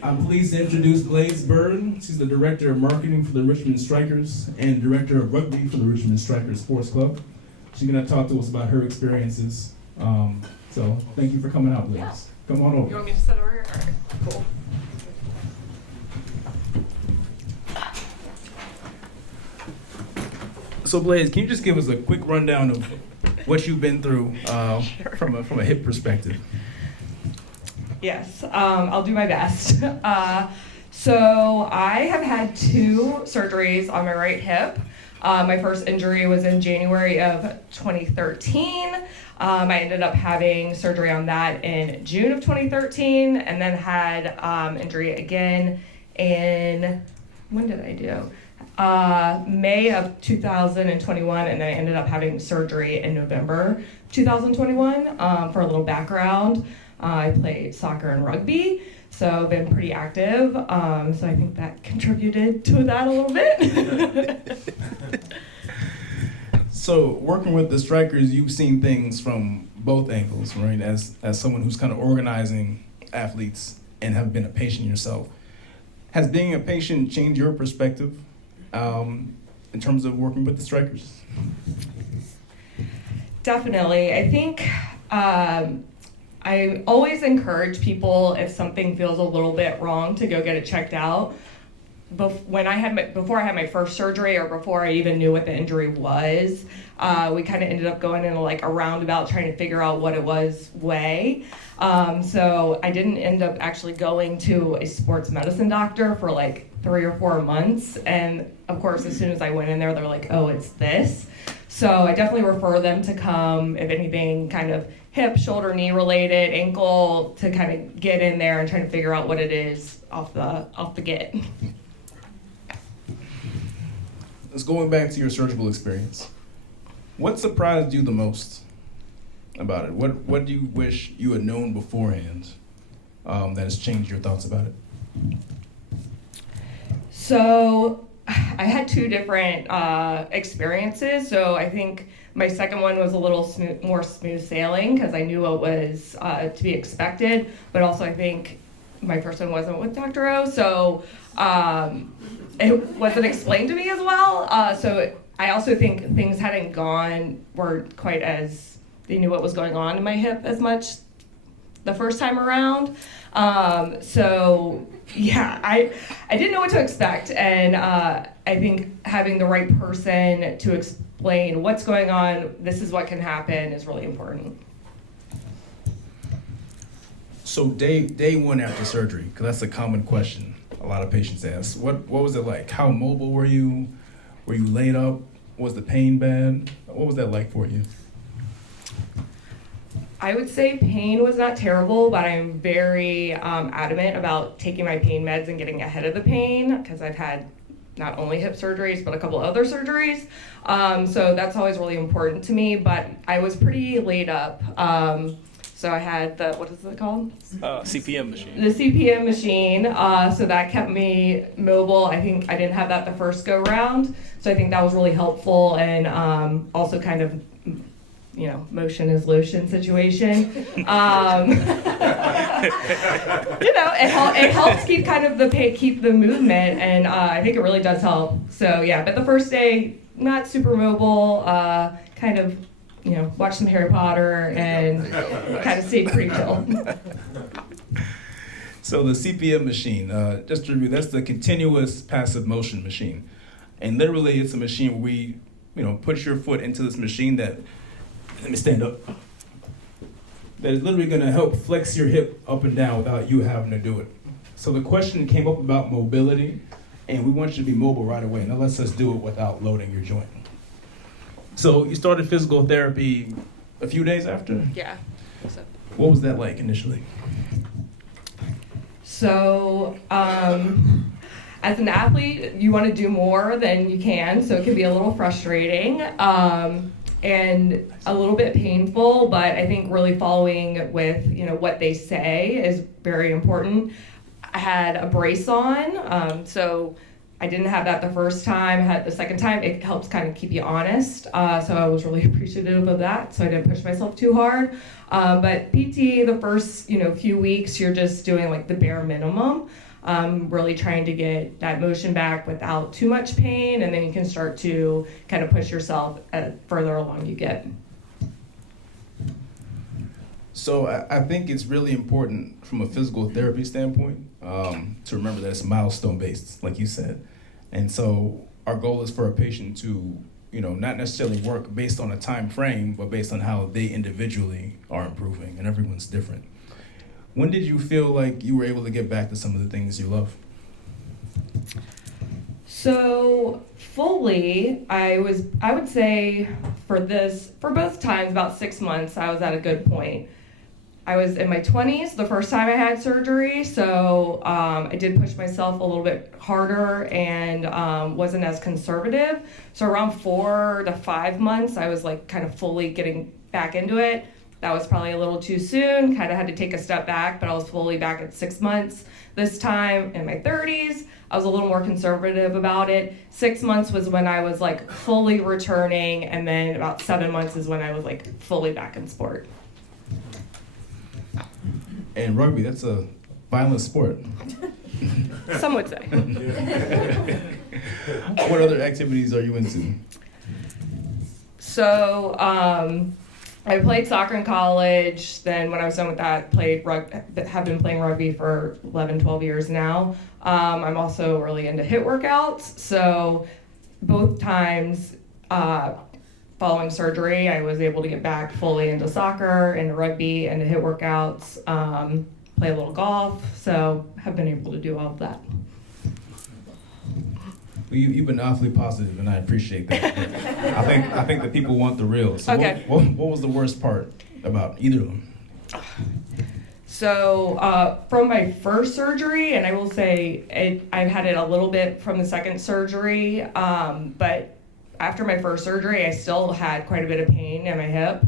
I'm pleased to introduce Byrd. She's the Director of Marketing for the Richmond Strikers and Director of Rugby for the Richmond Strikers Sports Club. She's going to talk to us about her experiences. So thank you for coming out, Blaze. Yeah. Come on over. You want me to sit over here? All right, cool. So Blaze, can you just give us a quick rundown of what you've been through Sure. from a hip perspective? Yes, I'll do my best. So I have had 2 surgeries on my right hip. My first injury was in January of 2013. I ended up having surgery on that in June of 2013, and then had injury again in, when did I do? May of 2021, and then I ended up having surgery in November 2021. For a little background, I play soccer and rugby, so I've been pretty active. So I think that contributed to that a little bit. So working with the Strikers, you've seen things from both angles, right? As someone who's kind of organizing athletes and have been a patient yourself. Has being a patient changed your perspective in terms of working with the Strikers? Definitely. I think I always encourage people, if something feels a little bit wrong, to go get it checked out. Before I had my first surgery, or before I even knew what the injury was, we kind of ended up going in like a roundabout trying to figure out what it was way. So I didn't end up actually going to a sports medicine doctor for like 3 or 4 months. And of course, as soon as I went in there, they're like, oh, it's this. So I definitely refer them to come, if anything, kind of hip, shoulder, knee related, ankle, to kind of get in there and try to figure out what it is off the get. Let's going back to your surgical experience. What surprised you the most about it? What do you wish you had known beforehand that has changed your thoughts about it? So I had 2 different experiences. So I think my second one was a little more smooth sailing because I knew what was to be expected. But also I think my first one wasn't with Dr. O, so it wasn't explained to me as well. So I also think things weren't quite as, they knew what was going on in my hip as much the first time around. So yeah, I didn't know what to expect, and I think having the right person to explain what's going on, this is what can happen, is really important. So day one after surgery, because that's a common question a lot of patients ask. What was it like? How mobile were you? Were you laid up? Was the pain bad? What was that like for you? I would say pain was not terrible, but I'm very adamant about taking my pain meds and getting ahead of the pain, because I've had not only hip surgeries, but a couple other surgeries. So that's always really important to me, but I was pretty laid up. So I had the, what is it called? CPM machine. The CPM machine, so that kept me mobile. I think I didn't have that the first go round, so I think that was really helpful, and also kind of, motion is lotion situation. It helps keep kind of keep the movement, and I think it really does help. So yeah, but the first day, not super mobile, kind of, watch some Harry Potter and kind of stayed pretty chill. So the CPM machine, just to review, that's the continuous passive motion machine. And literally it's a machine where we, put your foot into this machine that, let me stand up, that is literally gonna help flex your hip up and down without you having to do it. So the question came up about mobility, and we want you to be mobile right away. Now let's just do it without loading your joint. So you started physical therapy a few days after? Yeah. What was that like initially? So, as an athlete, you want to do more than you can, so it can be a little frustrating and a little bit painful, but I think really following with, what they say is very important. I had a brace on, so I didn't have that the first time. I had the second time. It helps kind of keep you honest. So I was really appreciative of that. So I didn't push myself too hard. But PT, the first few weeks, you're just doing like the bare minimum. really trying to get that motion back without too much pain, and then you can start to kind of push yourself further along you get. So I think it's really important from a physical therapy standpoint to remember that it's milestone based, like you said. And so our goal is for a patient to, not necessarily work based on a time frame, but based on how they individually are improving, and everyone's different. When did you feel like you were able to get back to some of the things you love? So fully, I would say for both times, about 6 months, I was at a good point. I was in my 20s the first time I had surgery, so I did push myself a little bit harder and wasn't as conservative. So around 4 to 5 months, I was like kind of fully getting back into it. That was probably a little too soon, kind of had to take a step back, but I was fully back at 6 months. This time in my 30s, I was a little more conservative about it. 6 months was when I was like fully returning, and then about 7 months is when I was like fully back in sport. And rugby, that's a violent sport. Some would say. What other activities are you into? So I played soccer in college. Then when I was done with that, have been playing rugby for 11, 12 years now. I'm also really into HIIT workouts. So both times following surgery, I was able to get back fully into soccer, into rugby, into HIIT workouts, play a little golf. So have been able to do all of that. Well, you've been awfully positive, and I appreciate that. I think the people want the real. So Okay. what was the worst part about either of them? So from my first surgery, and I will say I've had it a little bit from the second surgery, but after my first surgery, I still had quite a bit of pain in my hip.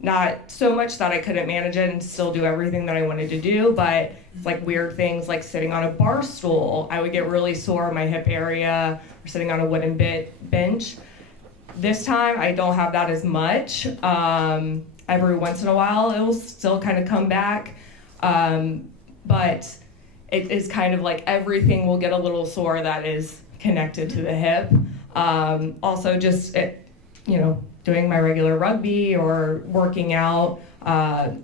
Not so much that I couldn't manage it and still do everything that I wanted to do, but it's like weird things like sitting on a bar stool. I would get really sore in my hip area, or sitting on a wooden bench. This time, I don't have that as much. Every once in a while, it will still kind of come back. But it is kind of like everything will get a little sore that is connected to the hip. Also just, doing my regular rugby or working out,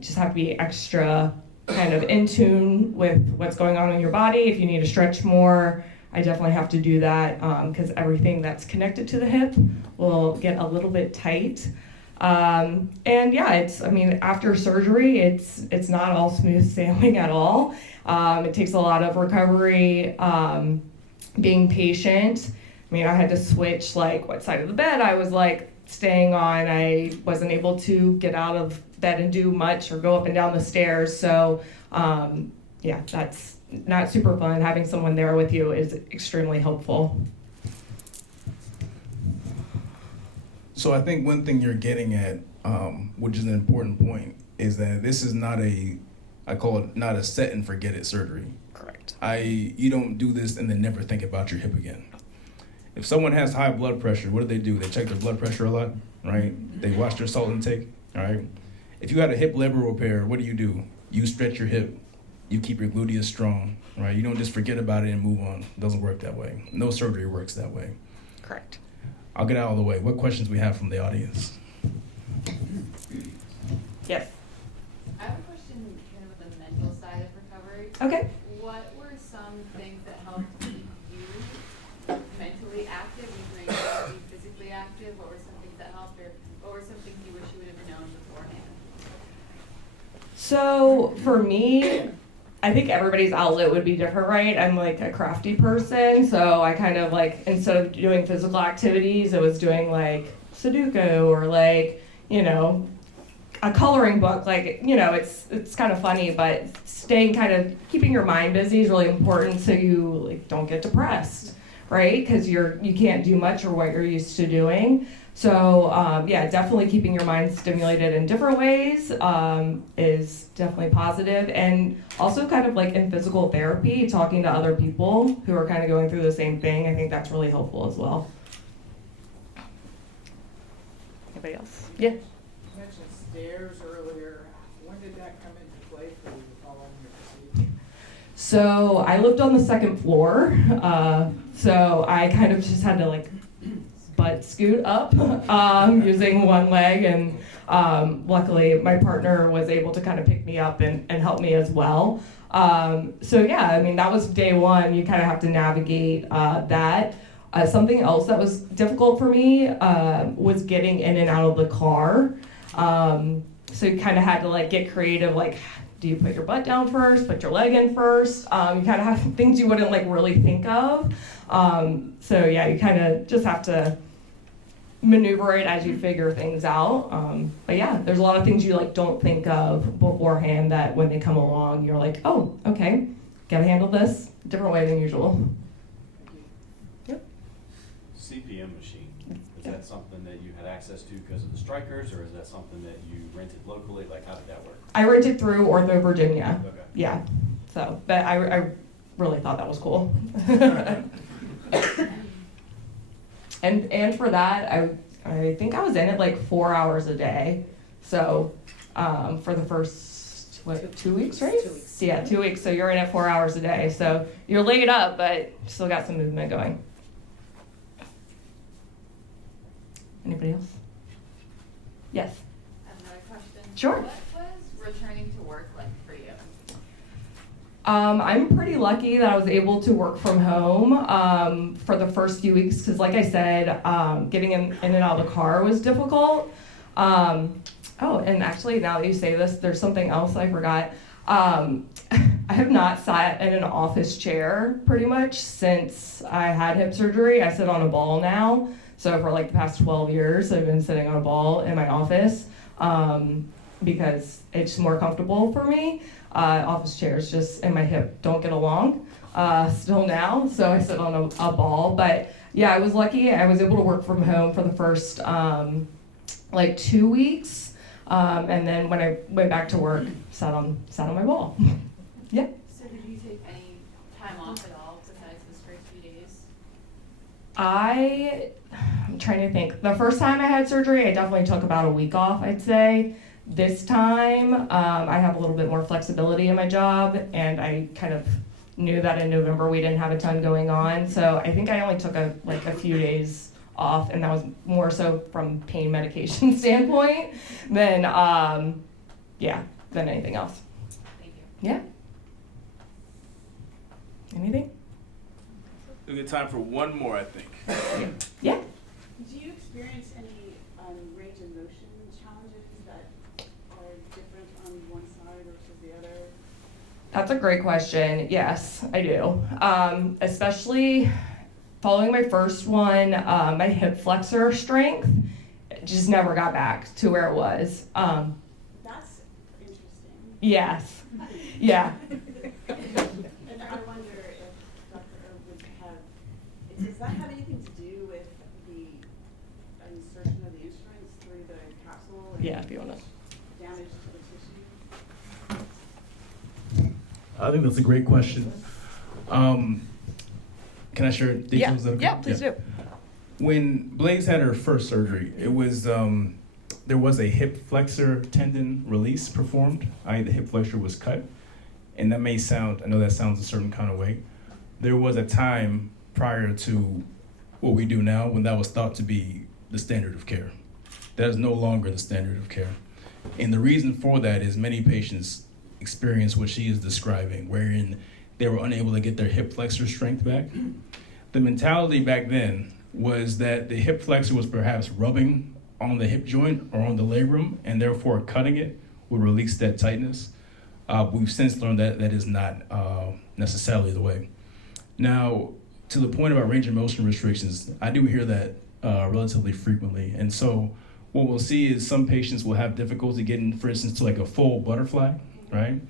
just have to be extra kind of in tune with what's going on in your body. If you need to stretch more, I definitely have to do that because everything that's connected to the hip will get a little bit tight. And yeah, after surgery, it's not all smooth sailing at all. It takes a lot of recovery, being patient. I had to switch what side of the bed I was staying on. I wasn't able to get out of bed and do much or go up and down the stairs. So yeah, that's not super fun. Having someone there with you is extremely helpful. So I think one thing you're getting at, which is an important point, is that this is not I call it not a set and forget it surgery. Correct. You don't do this and then never think about your hip again. If someone has high blood pressure, what do? They check their blood pressure a lot, right? They watch their salt intake, all right? If you had a hip labral repair, what do? You stretch your hip, you keep your gluteus strong, right? You don't just forget about it and move on. It doesn't work that way. No surgery works that way. Correct. I'll get out of the way. What questions we have from the audience? Yes. I have a question kind of with the mental side of recovery. Okay. What were some things that helped keep you mentally active when you were to be physically active? What were some things that helped, or what were some things you wish you would have known beforehand? So for me, I think everybody's outlet would be different, right? I'm a crafty person, so I kind of instead of doing physical activities, I was doing Sudoku or a coloring book. It's kind of funny, but keeping your mind busy is really important so you don't get depressed, right? Because you can't do much or what you're used to doing. So yeah, definitely keeping your mind stimulated in different ways is definitely positive. And also kind of in physical therapy, talking to other people who are kind of going through the same thing, I think that's really helpful as well. Anybody else? Yeah. You mentioned stairs earlier. When did that come into play for you following your procedure? So I lived on the second floor, so I kind of just had to like butt scoot up using one leg, and luckily my partner was able to kind of pick me up and help me as well. So yeah, I mean, that was day one. You kind of have to navigate that. Something else that was difficult for me was getting in and out of the car. So you kind of had to like get creative, like, do you put your butt down first, put your leg in first? You kind of have things you wouldn't like really think of. So yeah, you kind of just have to maneuver it as you figure things out. But yeah, there's a lot of things you like don't think of beforehand that when they come along, you're like, oh, okay, gotta handle this a different way than usual. Yep. CPM machine, is that something that you had access to because of the strikers, or is that something that you rented locally? Like, how did that work? I rented through Ortho Virginia. Okay. Yeah. So, but I really thought that was cool. And for that, I think I was in it like 4 hours a day. So for the first, 2 weeks, right? 2 weeks. Yeah, 2 weeks. So you're in it 4 hours a day. So you're laid up, but still got some movement going. Anybody else? Yes. I have another question. Sure. What was returning to work like for you? I'm pretty lucky that I was able to work from home for the first few weeks because, like I said, getting in and out of the car was difficult. Oh, and actually, now that you say this, there's something else I forgot. I have not sat in an office chair pretty much since I had hip surgery. I sit on a ball now. So for like the past 12 years, I've been sitting on a ball in my office because it's more comfortable for me. Office chairs just and my hip don't get along still now, so I sit on a ball. But yeah, I was lucky. I was able to work from home for the first like 2 weeks, and then when I went back to work, sat on my ball. Yeah. So did you take any time off at all besides those first few days? I'm trying to think. The first time I had surgery, I definitely took about a week off, I'd say. This time, I have a little bit more flexibility in my job, and I kind of knew that in November we didn't have a ton going on, so I think I only took a few days off, and that was more so from pain medication standpoint than anything else. Thank you. Yeah. Anything? We get time for one more, I think. Yeah. Do you experience any range of motion challenges that are different on one side versus the other? That's a great question. Yes, I do. Especially following my first one, my hip flexor strength just never got back to where it was. That's interesting. Yes. Yeah. And I wonder if Dr. Erb would have, does that have anything to do with the insertion of the instruments through the capsule? And Yeah, if you want to. damage to the tissue? I think that's a great question. Can I share details? Of Yeah, please do. When Blaze had her first surgery, it was there was a hip flexor tendon release performed. The hip flexor was cut, and that may sound, I know that sounds a certain kind of way. There was a time prior to what we do now when that was thought to be the standard of care. That is no longer the standard of care. And the reason for that is many patients experience what she is describing, wherein they were unable to get their hip flexor strength back. The mentality back then was that the hip flexor was perhaps rubbing on the hip joint or on the labrum, and therefore cutting it would release that tightness. We've since learned that that is not necessarily the way. Now, to the point about range of motion restrictions, I do hear that relatively frequently. And so what we'll see is some patients will have difficulty getting, for instance, to like a full butterfly, right?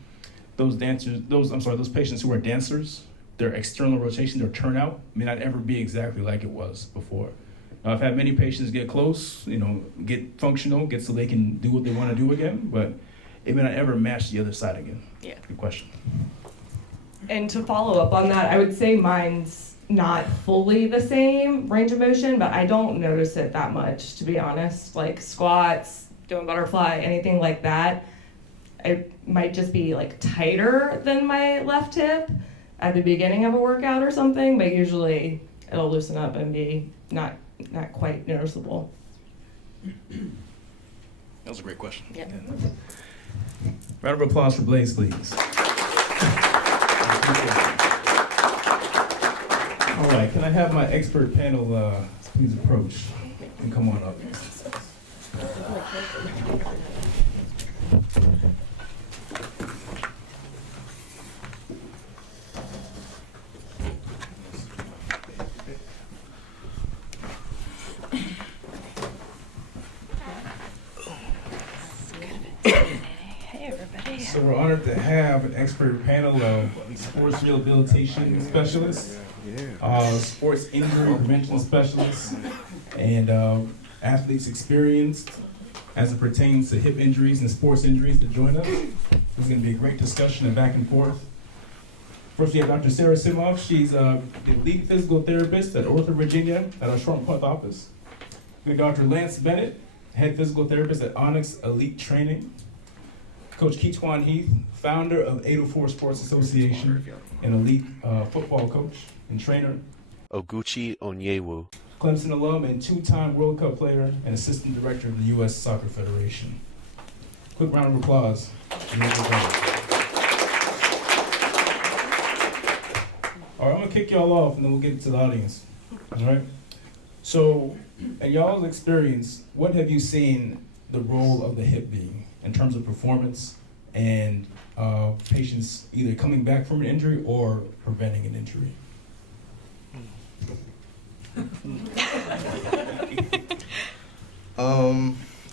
Those patients who are dancers, their external rotation, their turnout may not ever be exactly like it was before. I've had many patients get close, get functional, get so they can do what they want to do again, but it may not ever match the other side again. Yeah. Good question. And to follow up on that, I would say mine's not fully the same range of motion, but I don't notice it that much, to be honest. Like squats, doing butterfly, anything like that, it might just be like tighter than my left hip at the beginning of a workout or something, but usually it'll loosen up and be not quite noticeable. That was a great question. Yeah. Round of applause for Blaze, please. All right, can I have my expert panel please approach and come on up? So we're honored to have an expert panel of sports rehabilitation specialists, sports injury prevention specialists, and athletes experienced as it pertains to hip injuries and sports injuries to join us. It's going to be a great discussion and back and forth. First, we have Dr. Sarah Simoff. She's the lead physical therapist at Ortho Virginia at our Short Point office. We have Dr. Lance Bennett, head physical therapist at Onyx Elite Training. Coach Keetwan Heath, founder of 804 Sports Association, and elite football coach and trainer. Owusu-Akyaw, Clemson alum and two-time World Cup player and assistant director of the U.S. Soccer Federation. Quick round of applause. All right, I'm gonna kick y'all off and then we'll get to the audience. All right? So, in y'all's experience, what have you seen the role of the hip be in terms of performance and patients either coming back from an injury or preventing an injury?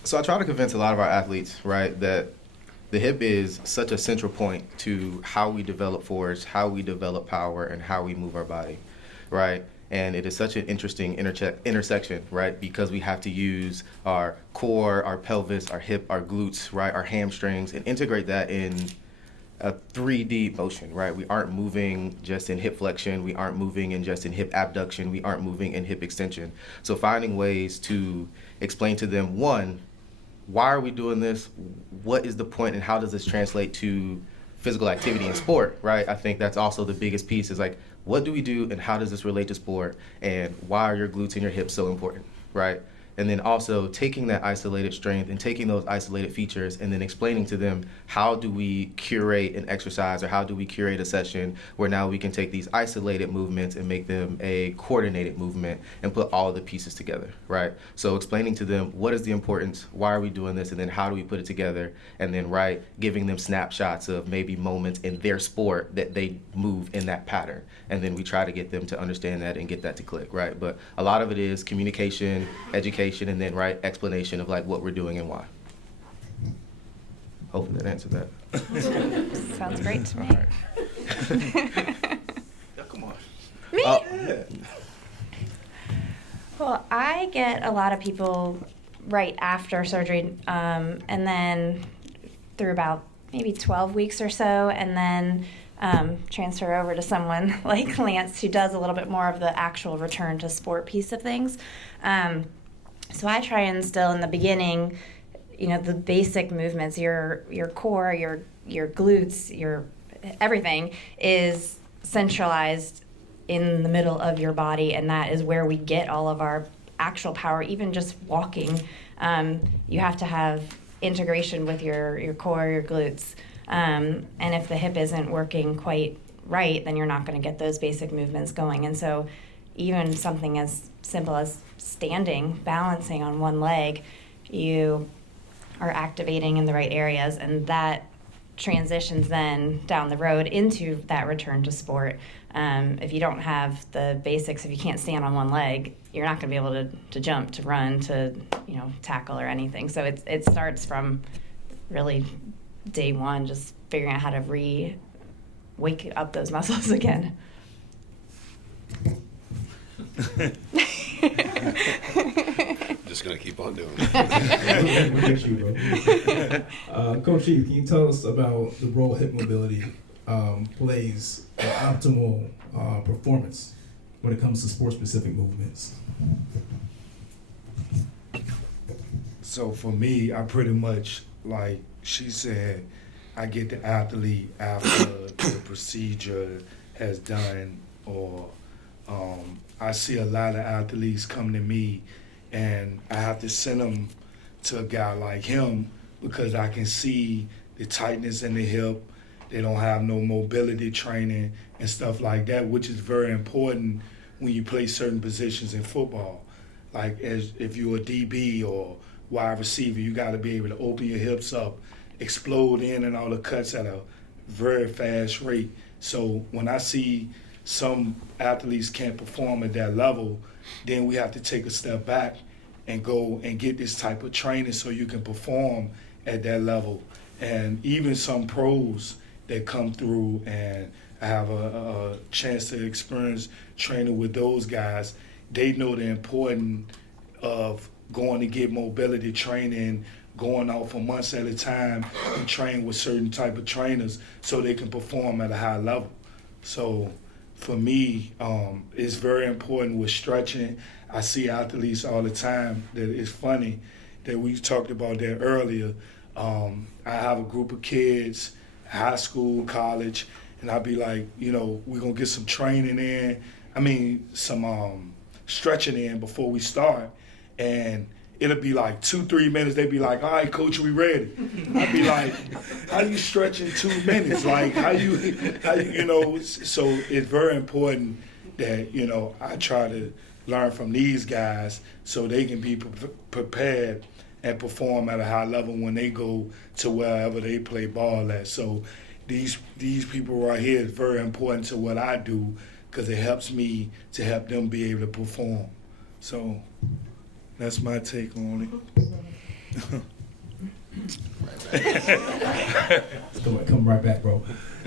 So I try to convince a lot of our athletes, right, that the hip is such a central point to how we develop force, how we develop power, and how we move our body, right? And it is such an interesting intersection, right? Because we have to use our core, our pelvis, our hip, our glutes, right? Our hamstrings, and integrate that in a 3D motion, right? We aren't moving just in hip flexion. We aren't moving in just in hip abduction. We aren't moving in hip extension. So finding ways to explain to them, one, why are we doing this? What is the point, and how does this translate to physical activity in sport, right? I think that's also the biggest piece is like, what do we do and how does this relate to sport, and why are your glutes and your hips so important, right? And then also taking that isolated strength and taking those isolated features and then explaining to them how do we curate an exercise or how do we curate a session where now we can take these isolated movements and make them a coordinated movement and put all of the pieces together, right? So explaining to them what is the importance, why are we doing this, and then how do we put it together, and then, right, giving them snapshots of maybe moments in their sport that they move in that pattern. And then we try to get them to understand that and get that to click, right? But a lot of it is communication, education, and then, right, explanation of like what we're doing and why. Hopefully that answered that. Sounds great to me. Yeah, come on. Me? Yeah. Well, I get a lot of people right after surgery, and then through about maybe 12 weeks or so, and then transfer over to someone like Lance who does a little bit more of the actual return to sport piece of things. So I try and instill in the beginning, you know, the basic movements, your core, your glutes, your everything is centralized in the middle of your body, and that is where we get all of our actual power. Even just walking, you have to have integration with your core, your glutes, and if the hip isn't working quite right, then you're not going to get those basic movements going. And so even something as simple as standing, balancing on one leg, you are activating in the right areas, and that transitions then down the road into that return to sport. If you don't have the basics, if you can't stand on one leg, you're not going to be able to jump, to run, to tackle or anything. So it starts from really day one, just figuring out how to wake up those muscles again. Just gonna keep on doing Look at you, bro. Coach Heath, can you tell us about the role hip mobility plays in optimal performance when it comes to sport-specific movements? So for me, I pretty much, like she said, I get the athlete after the procedure has done, or I see a lot of athletes come to me and I have to send them to a guy like him because I can see the tightness in the hip. They don't have no mobility training and stuff like that, which is very important when you play certain positions in football. Like as if you're a DB or wide receiver, you got to be able to open your hips up, explode in and out of cuts at a very fast rate. So when I see some athletes can't perform at that level, then we have to take a step back and go and get this type of training so you can perform at that level. And even some pros that come through, and I have a chance to experience training with those guys, they know the importance of going to get mobility training, going out for months at a time and train with certain type of trainers so they can perform at a high level. So for me, it's very important with stretching. I see athletes all the time that it's funny that we talked about that earlier. I have a group of kids, high school, college, and I'll be like, you know, we're going to get some training in. Some stretching in before we start. And it'll be like 2-3 minutes. They'd be like, all right, coach, we ready. I'd be like, how you stretch in 2 minutes? Like, how you know, so it's very important that, you know, I try to learn from these guys so they can be prepared and perform at a high level when they go to wherever they play ball at. So these people right here is very important to what I do because it helps me to help them be able to perform. So that's my take on it. Come right back, bro.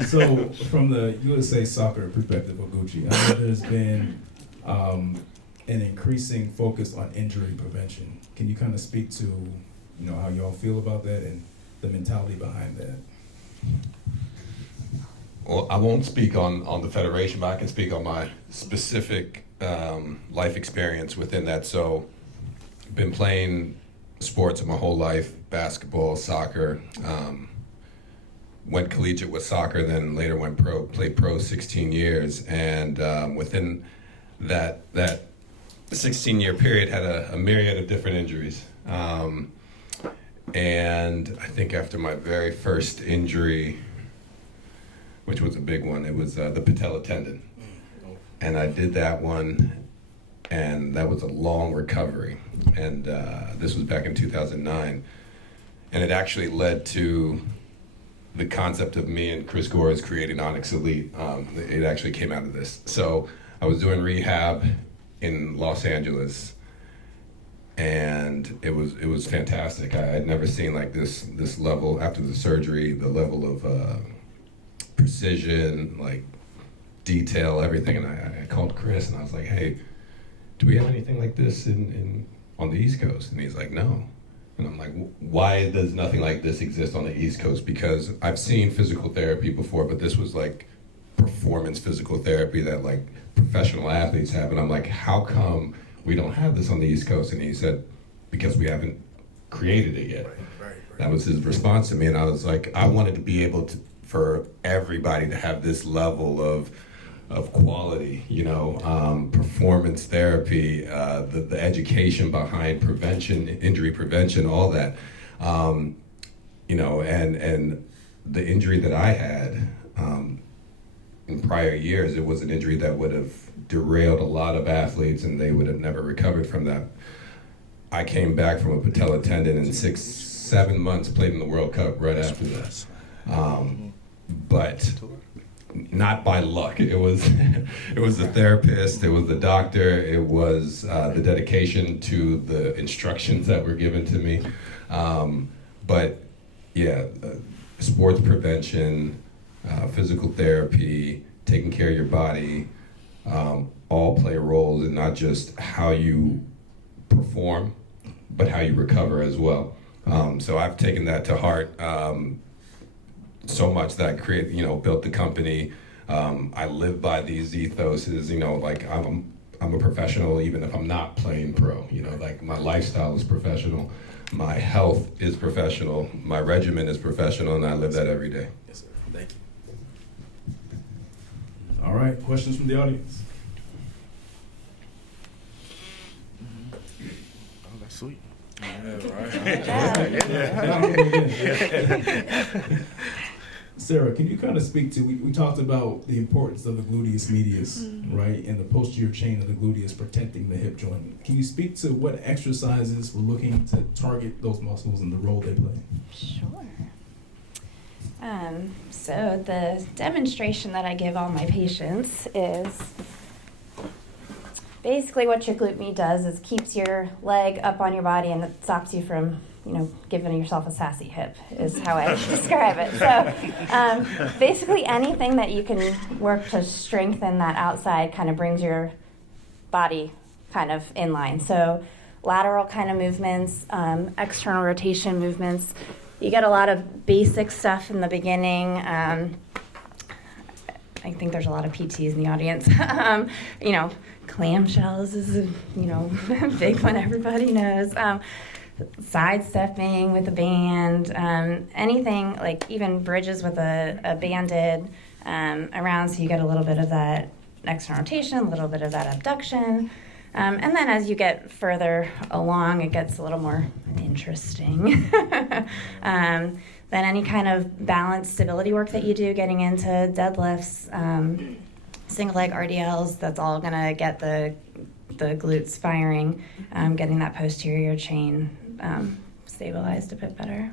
So from the USA Soccer perspective of Gucci, I know there's been an increasing focus on injury prevention. Can you kind of speak to, you know, how y'all feel about that and the mentality behind that? Well, I won't speak on the federation, but I can speak on my specific life experience within that. So I've been playing sports my whole life, basketball, soccer, went collegiate with soccer, then later went pro, played pro 16 years. And within that 16-year period had a myriad of different injuries. And I think after my very first injury, which was a big one, it was the patella tendon. And I did that one, and that was a long recovery. And this was back in 2009. And it actually led to the concept of me and Chris Gores creating Onyx Elite. It actually came out of this. So I was doing rehab in Los Angeles, and it was fantastic. I had never seen like this level after the surgery, the level of precision, like detail, everything. And I called Chris and I was like, hey, do we have anything like this on the East Coast? And he's like, no. And I'm like, why does nothing like this exist on the East Coast? Because I've seen physical therapy before, but this was like performance physical therapy that like professional athletes have. And I'm like, how come we don't have this on the East Coast? And he said, because we haven't created it yet. Right. That was his response to me. And I was like, I wanted to be able to, for everybody to have this level of quality, you know, performance therapy, the education behind prevention, injury prevention, all that, you know, and the injury that I had in prior years, it was an injury that would have derailed a lot of athletes and they would have never recovered from that. I came back from a patella tendon in 6-7 months, played in the World Cup right after that. But not by luck. It was the therapist, it was the doctor, it was the dedication to the instructions that were given to me. But yeah, sports prevention, physical therapy, taking care of your body, all play roles in not just how you perform, but how you recover as well. So I've taken that to heart. So much that I built the company. I live by these ethoses, you know, like I'm a professional even if I'm not playing pro, you know, like my lifestyle is professional. my health is professional, my regimen is professional, and I live that every day. Yes, sir. Thank you. All right, questions from the audience? Oh, that's sweet. Sarah, can you kind of speak to, we talked about the importance of the gluteus medius, right, and the posterior chain of the gluteus protecting the hip joint. Can you speak to what exercises we're looking to target those muscles and the role they play? Sure. So the demonstration that I give all my patients is basically what your glute med does is keeps your leg up on your body and it stops you from, giving yourself a sassy hip is how I describe it. So basically anything that you can work to strengthen that outside kind of brings your body kind of in line. So lateral kind of movements, external rotation movements. You get a lot of basic stuff in the beginning. I think there's a lot of PTs in the audience. Clamshells is a big one everybody knows. Sidestepping with a band, anything like even bridges with a banded around, so you get a little bit of that external rotation, a little bit of that abduction. And then as you get further along, it gets a little more interesting. Then any kind of balance stability work that you do, getting into deadlifts, single leg RDLs, that's all going to get the glutes firing, getting that posterior chain stabilized a bit better.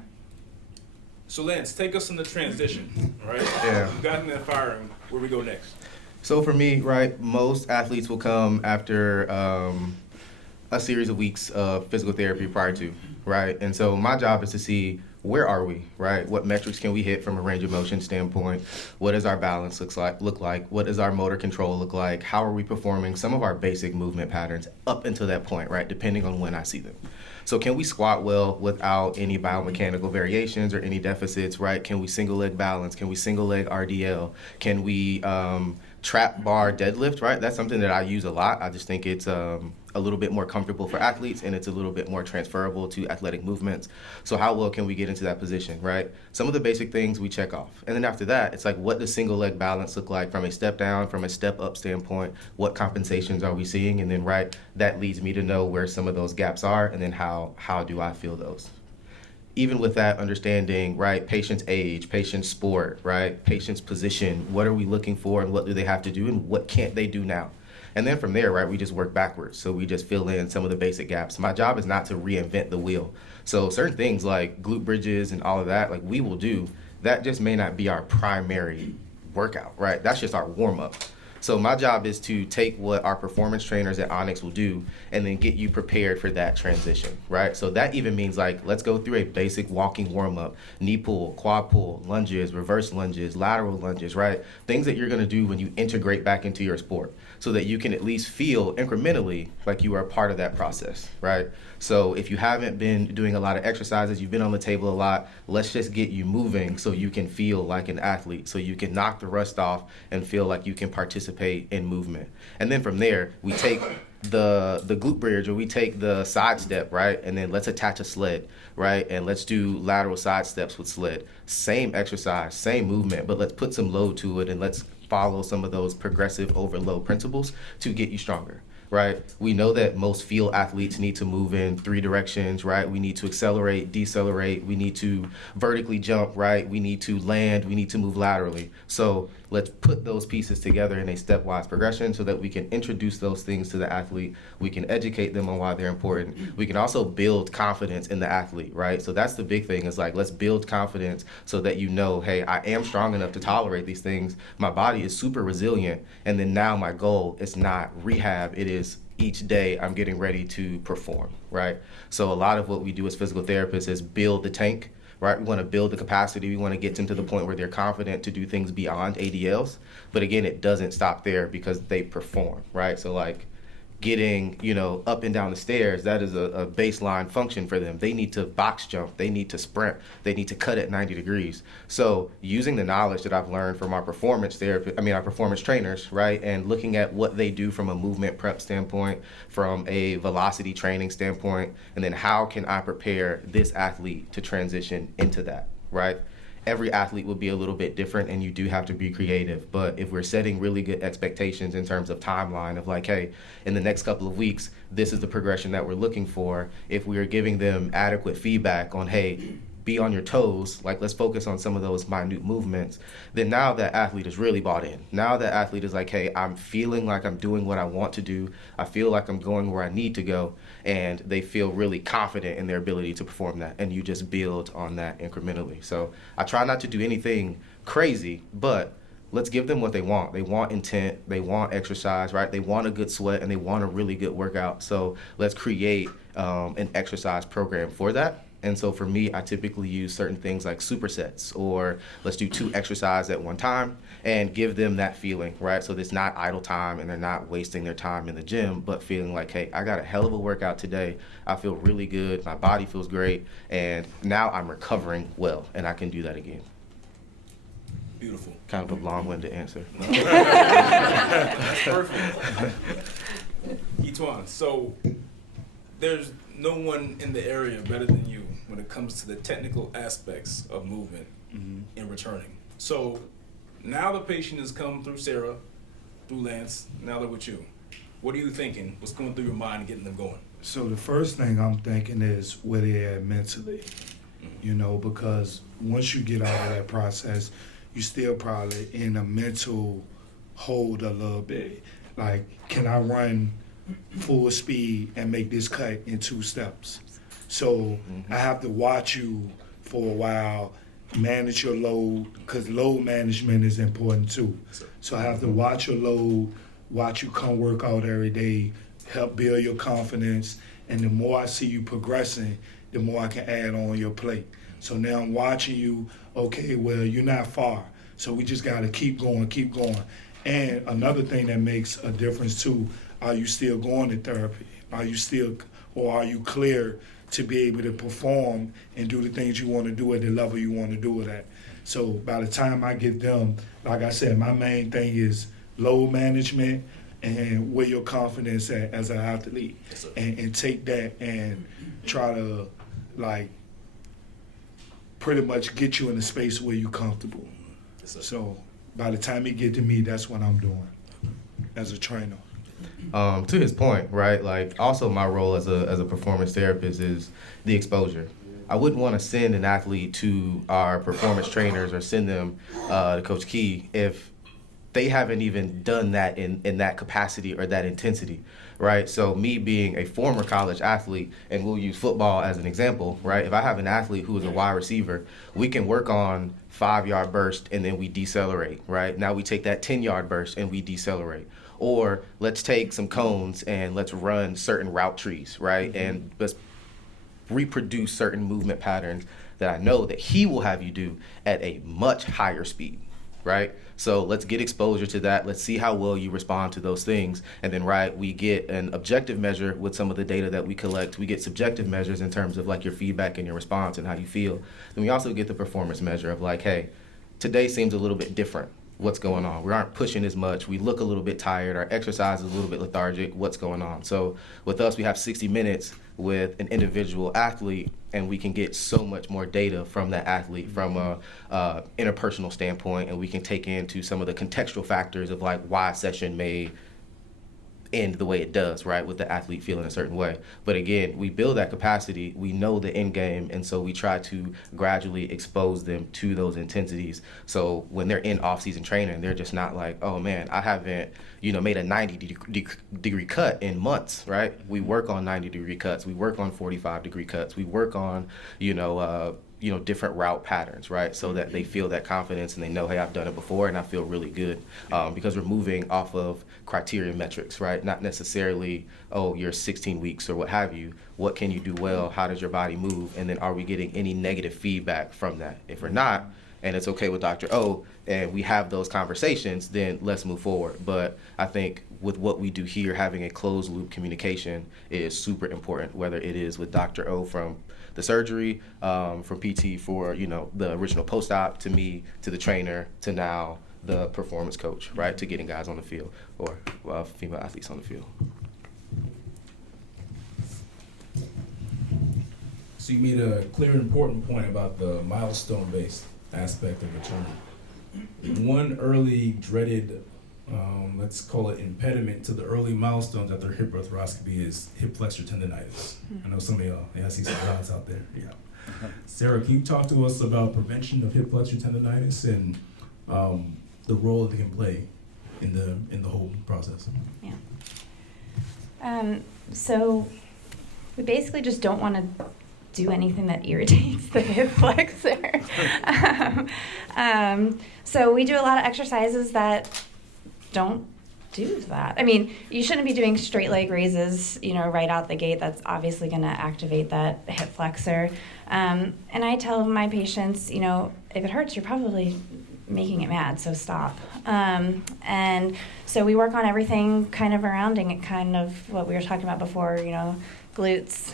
So Lance, take us in the transition, right? Yeah. We've gotten that firing. Where we go next? So for me, right, most athletes will come after a series of weeks of physical therapy prior to, right? And so my job is to see where are we, right? What metrics can we hit from a range of motion standpoint? What does our balance look like? What does our motor control look like? How are we performing some of our basic movement patterns up until that point, right? Depending on when I see them. So can we squat well without any biomechanical variations or any deficits, right? Can we single leg balance? Can we single leg RDL? Can we trap bar deadlift, right? That's something that I use a lot. I just think it's a little bit more comfortable for athletes and it's a little bit more transferable to athletic movements. So how well can we get into that position, right? Some of the basic things we check off. And then after that, it's like, what does single leg balance look like from a step down, from a step up standpoint? What compensations are we seeing? And then, right, that leads me to know where some of those gaps are and then how do I feel those? Even with that understanding, right, patient's age, patient's sport, right, patient's position, what are we looking for and what do they have to do and what can't they do now? And then from there, right, we just work backwards. So we just fill in some of the basic gaps. My job is not to reinvent the wheel. So certain things like glute bridges and all of that, like we will do, that just may not be our primary workout, right? That's just our warm up. So my job is to take what our performance trainers at Onyx will do and then get you prepared for that transition, right? So that even means like, let's go through a basic walking warm up, knee pull, quad pull, lunges, reverse lunges, lateral lunges, right? Things that you're gonna do when you integrate back into your sport so that you can at least feel incrementally like you are a part of that process, right? So if you haven't been doing a lot of exercises, you've been on the table a lot, let's just get you moving so you can feel like an athlete, so you can knock the rust off and feel like you can participate in movement. And then from there, we take the glute bridge or we take the side step, right? And then let's attach a sled, right? And let's do lateral side steps with sled. Same exercise, same movement, but let's put some load to it and let's follow some of those progressive overload principles to get you stronger. Right? We know that most field athletes need to move in 3 directions, right? We need to accelerate, decelerate, we need to vertically jump, right? We need to land, we need to move laterally. So let's put those pieces together in a stepwise progression so that we can introduce those things to the athlete. We can educate them on why they're important. We can also build confidence in the athlete, right? So that's the big thing is like, let's build confidence so that you know, hey, I am strong enough to tolerate these things. My body is super resilient. And then now my goal is not rehab, it is each day I'm getting ready to perform, right? So a lot of what we do as physical therapists is build the tank, right? We want to build the capacity. We want to get them to the point where they're confident to do things beyond ADLs. But again, it doesn't stop there because they perform, right? So like getting, up and down the stairs. That is a baseline function for them. They need to box jump. They need to sprint. They need to cut at 90 degrees. So using the knowledge that I've learned from our performance trainers, right, and looking at what they do from a movement prep standpoint, from a velocity training standpoint, and then how can I prepare this athlete to transition into that, right? Every athlete will be a little bit different, and you do have to be creative. But if we're setting really good expectations in terms of timeline of like, hey, in the next couple of weeks, this is the progression that we're looking for. If we are giving them adequate feedback on, hey, be on your toes, like let's focus on some of those minute movements, then now that athlete is really bought in. Now that athlete is like, hey, I'm feeling like I'm doing what I want to do. I feel like I'm going where I need to go. And they feel really confident in their ability to perform that. And you just build on that incrementally. So I try not to do anything crazy, but let's give them what they want. They want intent, they want exercise, right? They want a good sweat, and they want a really good workout. So let's create an exercise program for that. And so for me, I typically use certain things like supersets, or let's do 2 exercises at one time and give them that feeling, right? So it's not idle time and they're not wasting their time in the gym, but feeling like, hey, I got a hell of a workout today. I feel really good. My body feels great. And now I'm recovering well, and I can do that again. Beautiful. Kind of a long-winded answer. That's perfect. Etwan, so there's no one in the area better than you when it comes to the technical aspects of movement and returning. So now the patient has come through Sarah, through Lance, now they're with you. What are you thinking? What's going through your mind getting them going? So the first thing I'm thinking is where they're at mentally, because once you get out of that process, you still probably in a mental hold a little bit. Like, can I run full speed and make this cut in 2 steps? So I have to watch you for a while, manage your load, because load management is important too. So I have to watch your load, watch you come work out every day, help build your confidence, and the more I see you progressing, the more I can add on your plate. So now I'm watching you, okay, well, you're not far, so we just got to keep going. And another thing that makes a difference too, are you still going to therapy? Are you clear to be able to perform and do the things you want to do at the level you want to do it at? So by the time I get them, like I said, my main thing is load management and where your confidence at as an athlete. Yes, and take that and try to, like, pretty much get you in a space where you're comfortable. Yes, so by the time you get to me, that's what I'm doing as a trainer. To his point, right? Like, also my role as a performance therapist is the exposure. I wouldn't want to send an athlete to our performance trainers or send them to Coach Key if they haven't even done that in that capacity or that intensity, right? So me being a former college athlete, and we'll use football as an example, right? If I have an athlete who is a wide receiver, we can work on 5-yard burst and then we decelerate, right? Now we take that 10-yard burst and we decelerate. Or let's take some cones and let's run certain route trees, right? And let's reproduce certain movement patterns that I know that he will have you do at a much higher speed, right? So let's get exposure to that. Let's see how well you respond to those things. And then, right, we get an objective measure with some of the data that we collect. We get subjective measures in terms of like your feedback and your response and how you feel. Then we also get the performance measure of like, hey, today seems a little bit different. What's going on? We aren't pushing as much. We look a little bit tired. Our exercise is a little bit lethargic. What's going on? So with us, we have 60 minutes with an individual athlete, and we can get so much more data from that athlete from a interpersonal standpoint, and we can take into some of the contextual factors of like why a session may end the way it does, right, with the athlete feeling a certain way. But again, we build that capacity, we know the end game, and so we try to gradually expose them to those intensities. So when they're in off-season training, they're just not like, oh man, I haven't, made a 90-degree cut in months, right? We work on 90-degree cuts, we work on 45-degree cuts, we work on, different route patterns, right? So that they feel that confidence and they know, hey, I've done it before and I feel really good, because we're moving off of criteria metrics, right? Not necessarily, oh, you're 16 weeks or what have you. What can you do well? How does your body move? And then are we getting any negative feedback from that? If we're not, and it's okay with Dr. O, and we have those conversations, then let's move forward. But I think with what we do here, having a closed loop communication is super important, whether it is with Dr. O from the surgery, from PT for, the original post-op, to me, to the trainer, to now the performance coach, right, to getting guys on the field or female athletes on the field. So you made a clear and important point about the milestone-based aspect of return. One early dreaded, let's call it impediment to the early milestones after hip arthroscopy is hip flexor tendonitis. I know some of y'all, I see some nods out there. Yeah. Sarah, can you talk to us about prevention of hip flexor tendonitis and the role that it can play in the whole process? Yeah. So we basically just don't want to do anything that irritates the hip flexor. So we do a lot of exercises that don't do that. I mean, you shouldn't be doing straight leg raises, right out the gate. That's obviously going to activate that hip flexor. And I tell my patients, if it hurts, you're probably making it mad, so stop. And so we work on everything kind of surrounding it, kind of what we were talking about before, glutes,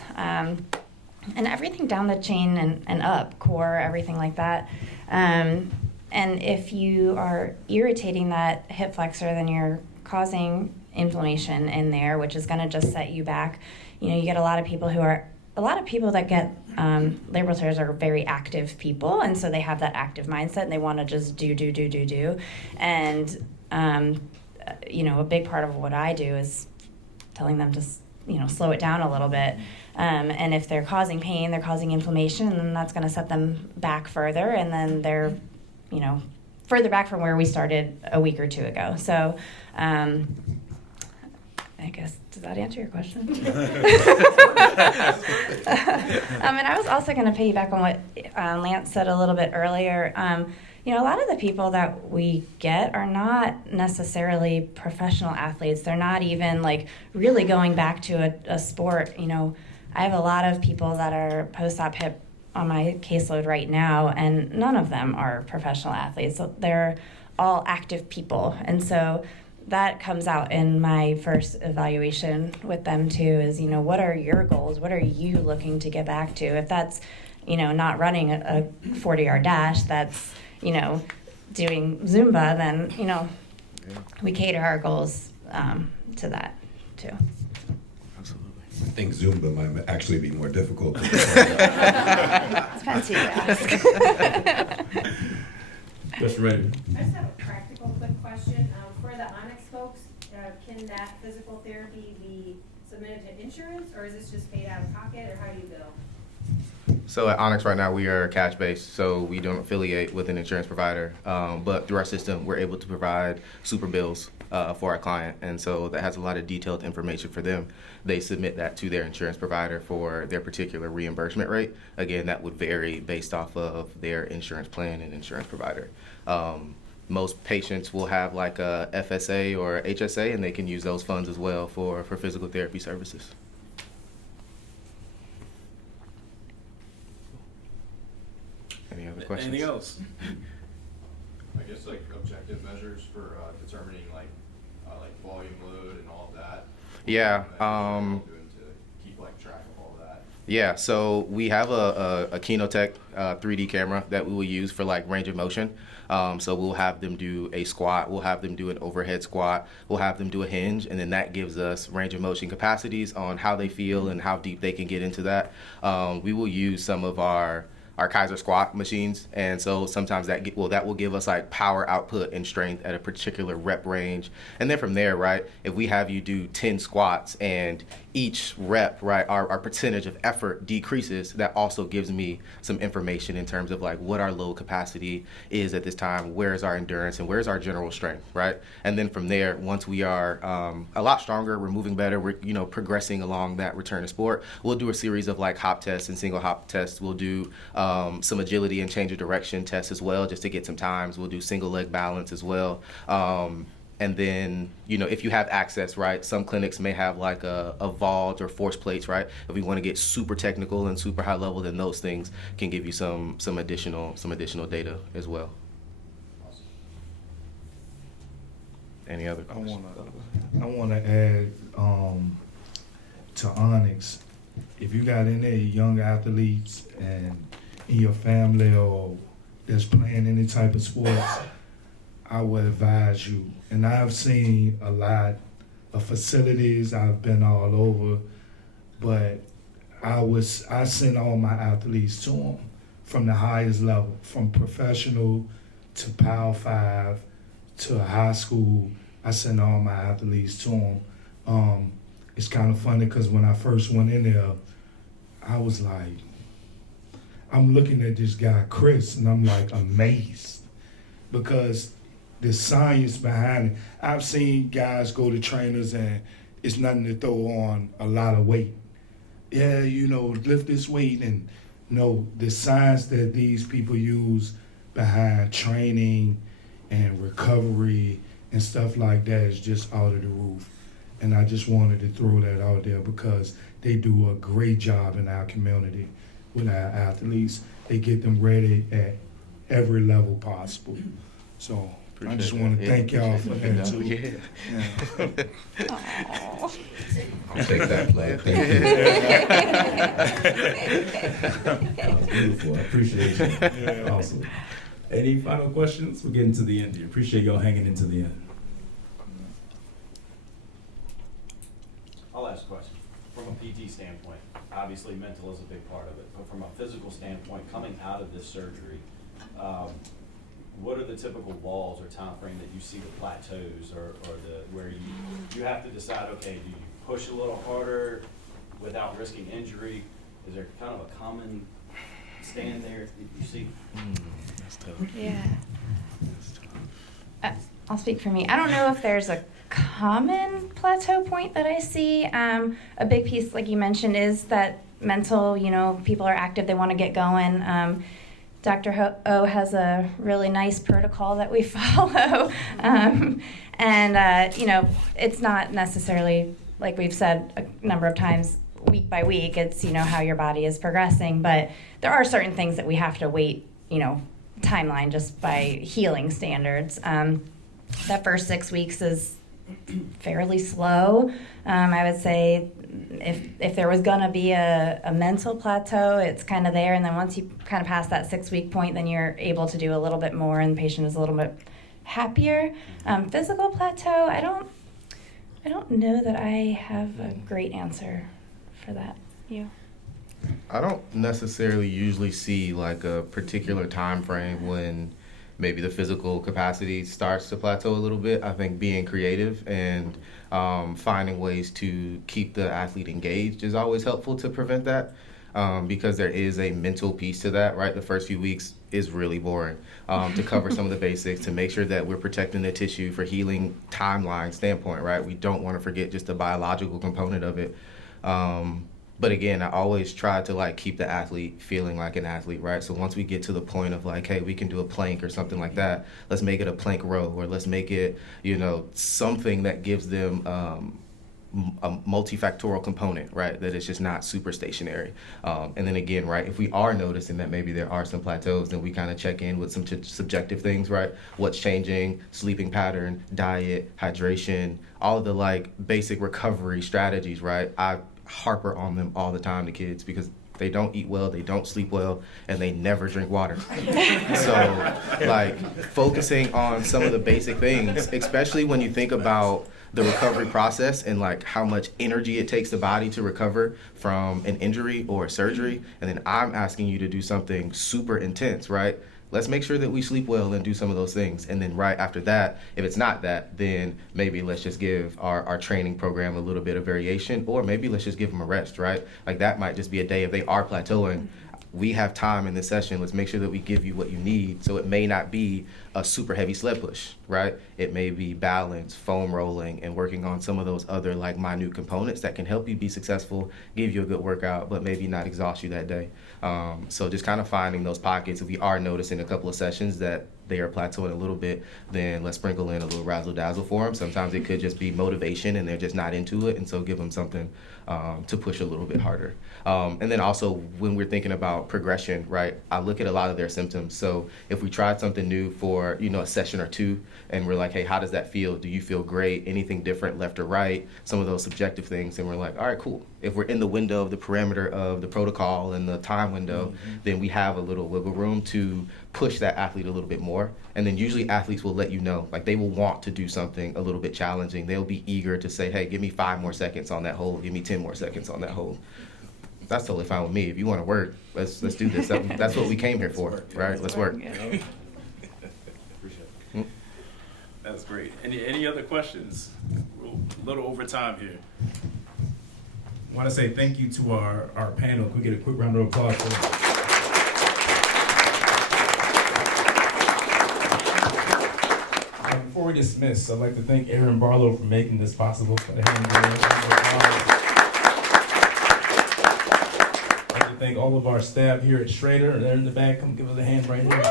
and everything down the chain and up, core, everything like that. And if you are irritating that hip flexor, then you're causing inflammation in there, which is going to just set you back. You get a lot of people that get labral tears are very active people, and so they have that active mindset, and they want to just do. And, a big part of what I do is telling them to, slow it down a little bit. And if they're causing pain, they're causing inflammation, then that's going to set them back further, and then they're, further back from where we started a week or two ago. So, I guess, does that answer your question? And I was also going to piggyback on what Lance said a little bit earlier. A lot of the people that we get are not necessarily professional athletes. They're not even really going back to a sport. I have a lot of people that are post-op hip on my caseload right now, and none of them are professional athletes. So they're all active people. And so that comes out in my first evaluation with them too, is, what are your goals? What are you looking to get back to? If that's, not running a 40-yard dash, that's, doing Zumba, then, we cater our goals to that too. I think Zumba might actually be more difficult. Depends who you ask. Just ready. I just have a practical quick question. For the Onyx folks, can that physical therapy be submitted to insurance, or is this just paid out of pocket, or how do you bill? So at Onyx right now, we are cash-based, so we don't affiliate with an insurance provider. But through our system, we're able to provide super bills for our client, and so that has a lot of detailed information for them. They submit that to their insurance provider for their particular reimbursement rate. Again, that would vary based off of their insurance plan and insurance provider. Most patients will have like a FSA or HSA, and they can use those funds as well for physical therapy services. Any other questions? Anything else? I guess objective measures for determining volume load and all of that. Yeah. Doing to keep track of all that. Yeah. So we have a Kinotech 3D camera that we will use for range of motion. So we'll have them do a squat, we'll have them do an overhead squat, we'll have them do a hinge, and then that gives us range of motion capacities on how they feel and how deep they can get into that. We will use some of our Kaiser squat machines, and so sometimes that will give us power output and strength at a particular rep range, and then from there, right, if we have you do 10 squats and each rep, right, our percentage of effort decreases, that also gives me some information in terms of what our load capacity is at this time, where's our endurance, and where's our general strength, right? And then from there, once we are a lot stronger, we're moving better, we're progressing along that return to sport, we'll do a series of hop tests and single hop tests. We'll do some agility and change of direction tests as well, just to get some times. We'll do single leg balance as well. And then, if you have access, right, some clinics may have a vault or force plates, right? If we want to get super technical and super high level, then those things can give you some additional data as well. Awesome. Any other I questions? wanna add, to Onyx, if you got any young athletes and in your family or that's playing any type of sports, I would advise you. And I've seen a lot of facilities, I've been all over, but I send all my athletes to them from the highest level, from professional to Power 5 to high school. I send all my athletes to them. It's kind of funny because when I first went in there, I was like, I'm looking at this guy, Chris, and I'm like amazed because the science behind it. I've seen guys go to trainers and it's nothing to throw on a lot of weight. Yeah, lift this weight, and no, the science that these people use behind training and recovery and stuff like that is just out of the roof. And I just wanted to throw that out there because they do a great job in our community with our athletes. They get them ready at every level possible. So I just want to thank y'all for that too. Yeah. I'll take that play. That was beautiful. I appreciate you. Yeah. Awesome. Any final questions? We're getting to the end here. Appreciate y'all hanging into the end. I'll ask a question. From a PT standpoint, obviously mental is a big part of it, but from a physical standpoint, coming out of this surgery, what are the typical walls or time frame that you see the plateaus or where you have to decide, okay, do you push a little harder without risking injury? Is there kind of a common stand there that you see? That's tough. Yeah. I'll speak for me. I don't know if there's a common plateau point that I see. A big piece, like you mentioned, is that mental, people are active, they want to get going. Dr. O has a really nice protocol that we follow. It's not necessarily, like we've said a number of times, week by week. It's, how your body is progressing. But there are certain things that we have to wait, timeline just by healing standards. That first 6 weeks is fairly slow. I would say if there was going to be a mental plateau, it's kind of there. And then once you kind of pass that 6 week point, then you're able to do a little bit more and the patient is a little bit happier. Physical plateau, I don't know that I have a great answer for that. You? I don't necessarily usually see like a particular time frame when maybe the physical capacity starts to plateau a little bit. I think being creative and finding ways to keep the athlete engaged is always helpful to prevent that, because there is a mental piece to that, right? The first few weeks is really boring, to cover some of the basics, to make sure that we're protecting the tissue for healing timeline standpoint, right? We don't want to forget just the biological component of it. But again, I always try to keep the athlete feeling like an athlete, right? So once we get to the point of hey, we can do a plank or something like that, let's make it a plank row, or let's make it, something that gives them a multifactorial component, right? That it's just not super stationary. And then again, right, if we are noticing that maybe there are some plateaus, then we kind of check in with some subjective things, right? What's changing, sleeping pattern, diet, hydration, all of the basic recovery strategies, right? I harper on them all the time to kids because they don't eat well, they don't sleep well, and they never drink water. So focusing on some of the basic things, especially when you think about the recovery process and how much energy it takes the body to recover from an injury or a surgery, and then I'm asking you to do something super intense, right? Let's make sure that we sleep well and do some of those things. And then right after that, if it's not that, then maybe let's just give our training program a little bit of variation, or maybe let's just give them a rest, right? That might just be a day if they are plateauing. We have time in this session. Let's make sure that we give you what you need. So it may not be a super heavy sled push, right? It may be balance, foam rolling, and working on some of those other minute components that can help you be successful, give you a good workout, but maybe not exhaust you that day. So just kind of finding those pockets. If we are noticing a couple of sessions that they are plateauing a little bit, then let's sprinkle in a little razzle dazzle for them. Sometimes it could just be motivation and they're just not into it, and so give them something to push a little bit harder. And then also when we're thinking about progression, right, I look at a lot of their symptoms. So if we tried something new for, a session or two, and we're like, hey, how does that feel? Do you feel great? Anything different left or right? Some of those subjective things, and we're like, all right, cool. If we're in the window of the parameter of the protocol and the time window, then we have a little wiggle room to push that athlete a little bit more. And then usually athletes will let you know, like they will want to do something a little bit challenging. They'll be eager to say, hey, give me 5 more seconds on that hold. Give me 10 more seconds on that hold. That's totally fine with me. If you want to work, let's do this. That's what we came here for, right? Let's work. Appreciate it. That's great. Any other questions? We're a little over time here. I want to say thank you to our panel. Can we get a quick round of applause for them? Before we dismiss, I'd like to thank Aaron Barlow for making this possible. For the hand I'd like to thank all of our staff here at Schrader. They're in the back. Come give us a hand right here.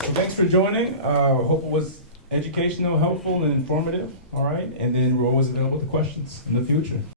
So thanks for joining. Hope it was educational, helpful, and informative. All right, and then we're always available to questions in the future.